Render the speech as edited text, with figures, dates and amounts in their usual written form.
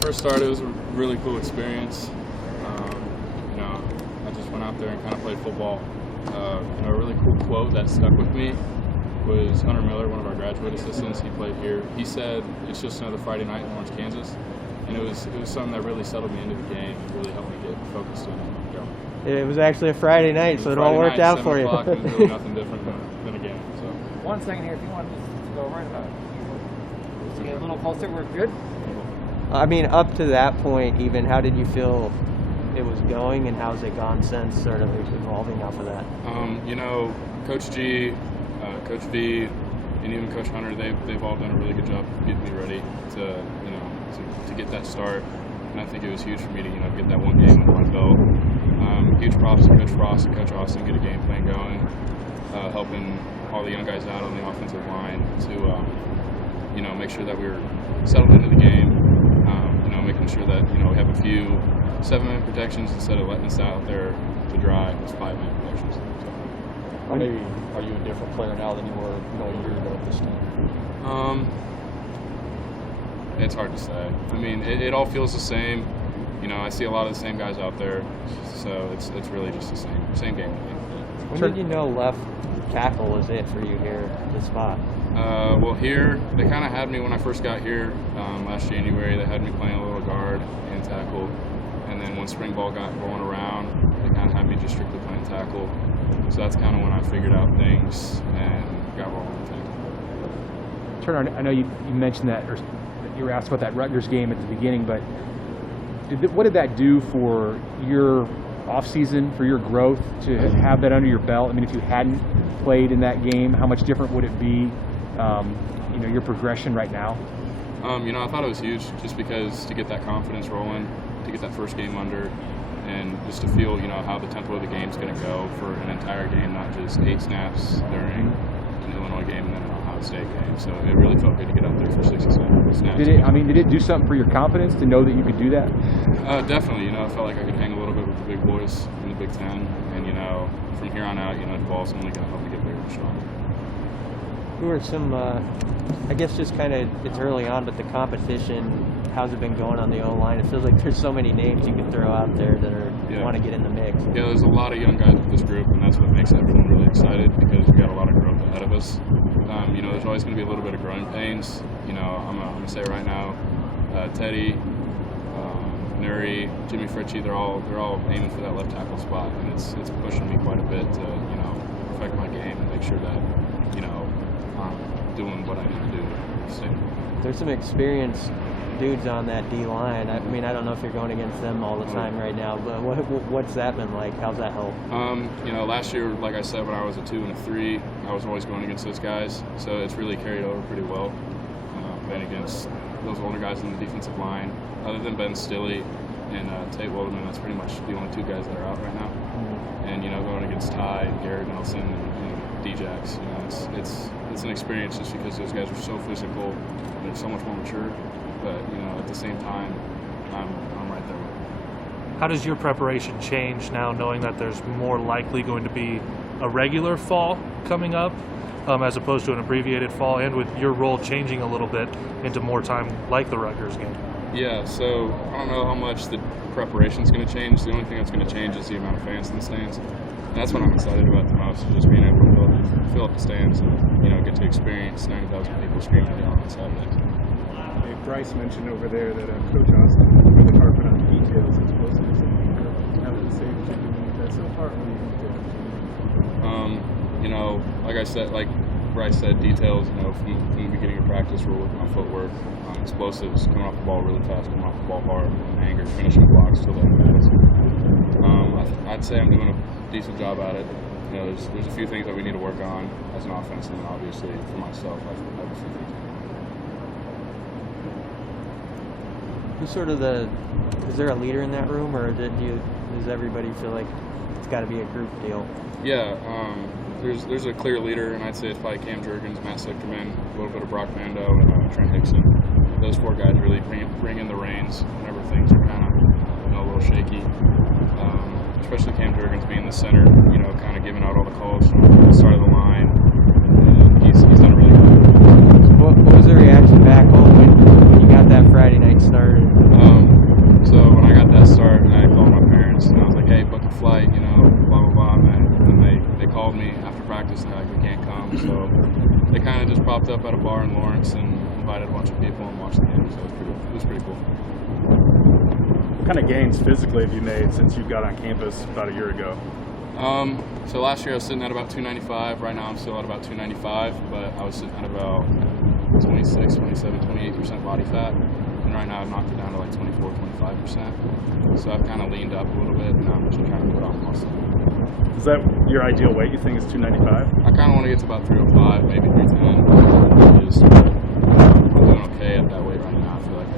first started, it was a really cool experience. I just went out there and kind of played football. A really cool quote that stuck with me was Hunter Miller, one of our graduate assistants. He played here. He said, "It's just another Friday night in Orange, Kansas," and it was something that really settled me into the game and really helped me get focused in and go. It was actually a Friday night, so it all worked out for you. It was really nothing different than a game. So. 1 second here, if you want to go right about. Just get a little closer. We're good. I mean, up to that point, even, how did you feel it was going, and how's it gone since, sort of evolving off of that? Coach G, Coach V, and even Coach Hunter, they've all done a really good job getting me ready to get that start. And I think it was huge for me to get that one game under my belt. Huge props to Coach Frost and Coach Austin, get a game plan going, helping all the young guys out on the offensive line to make sure that we were settled into the game. Making sure that we have a few 7-man protections instead of letting us out there to dry. It's 5-man protections. So. Maybe are you a different player now than you were a year ago at this time? It's hard to say. I mean, it all feels the same. I see a lot of the same guys out there, so it's really just the same game. When did you know left tackle was it for you here at this spot? Well, here they kind of had me when I first got here last January. They had me playing a little guard and tackle, and then when spring ball got going around, they kind of had me just strictly playing tackle. So that's kind of when I figured out things and got rolling with tackle. Turner, I know you mentioned that, or you were asked about that Rutgers game at the beginning, but what did that do for your off-season, for your growth, to have that under your belt? I mean, if you hadn't played in that game, how much different would it be, your progression right now? I thought it was huge just because to get that confidence rolling, to get that first game under, and just to feel, how the tempo of the game is going to go for an entire game, not just 8 snaps during an Illinois game and then an Ohio State game. So it really felt good to get out there for 67 snaps. Did it do something for your confidence to know that you could do that? Definitely. I felt like I could hang a little bit with the big boys in the Big Ten, and from here on out, the ball's only going to help me get bigger and stronger. Who are some, I guess just kind of, it's early on, but the competition, how's it been going on the O-line? It feels like there's so many names you can throw out there that want to get in the mix. Yeah, there's a lot of young guys with this group, and that's what makes everyone really excited because we got a lot of growth ahead of us. There's always going to be a little bit of growing pains. I'm going to say right now, Teddy, Nuri, Jimmy Fritchie, they're all aiming for that left tackle spot, and it's pushing me quite a bit to perfect my game and make sure that I'm doing what I need to do to stay. There's some experienced dudes on that D-line. I mean, I don't know if you're going against them all the time right now, but what's that been like? How's that help? Last year, like I said, when I was a 2 and a 3, I was always going against those guys, so it's really carried over pretty well. Been against those older guys in the defensive line, other than Ben Stilley and Tate Wilderman. That's pretty much the only 2 guys that are out right now. Mm-hmm. And going against Ty and Garrett Nelson and D-Jax, it's an experience just because those guys are so physical and they're so much more mature. But at the same time, I'm right there with them. How does your preparation change now, knowing that there's more likely going to be a regular fall coming up, as opposed to an abbreviated fall, and with your role changing a little bit into more time like the Rutgers game? Yeah, so I don't know how much the preparation is going to change. The only thing that's going to change is the amount of fans in the stands. And that's what I'm excited about the most, is just being able to fill up the stands and get to experience 90,000 people screaming and yelling on Saturdays. Bryce mentioned over there that Coach Austin really harping on the details as opposed to just how to say that you're doing that so far. Like I said, like Bryce said, details. From the beginning of practice, we're working on footwork, explosives, coming off the ball really fast, coming off the ball hard, and anger, finishing blocks till that matters. I'd say I'm doing a decent job at it. There's a few things that we need to work on as an offense, and then obviously for myself, I have a few things. Who's sort of is there a leader in that room, or does everybody feel like it's got to be a group deal? Yeah, there's a clear leader, and I'd say it's probably Cam Jurgens, Matt Sitkerman, a little bit of Brock Mando, and Trent Hickson. Those 4 guys really bring in the reins whenever things are kind of a little shaky. Especially Cam Jurgens being the center, kind of giving out all the calls from the start of the line. And he's done a really good job. What was the reaction back home when you got that Friday night started? snacks and invited a bunch of people and watched the game. So it was pretty cool. What kind of gains physically have you made since you got on campus about a year ago? So last year I was sitting at about 295. Right now I'm still at about 295, but I was sitting at about 26, 27, 28% body fat. And right now I've knocked it down to like 24, 25%. So I've kind of leaned up a little bit, and now I'm just trying to put on muscle. Is that your ideal weight, you think, is 295? I kind of want to get to about 305, maybe 310. I'm doing okay at that weight right now. I feel like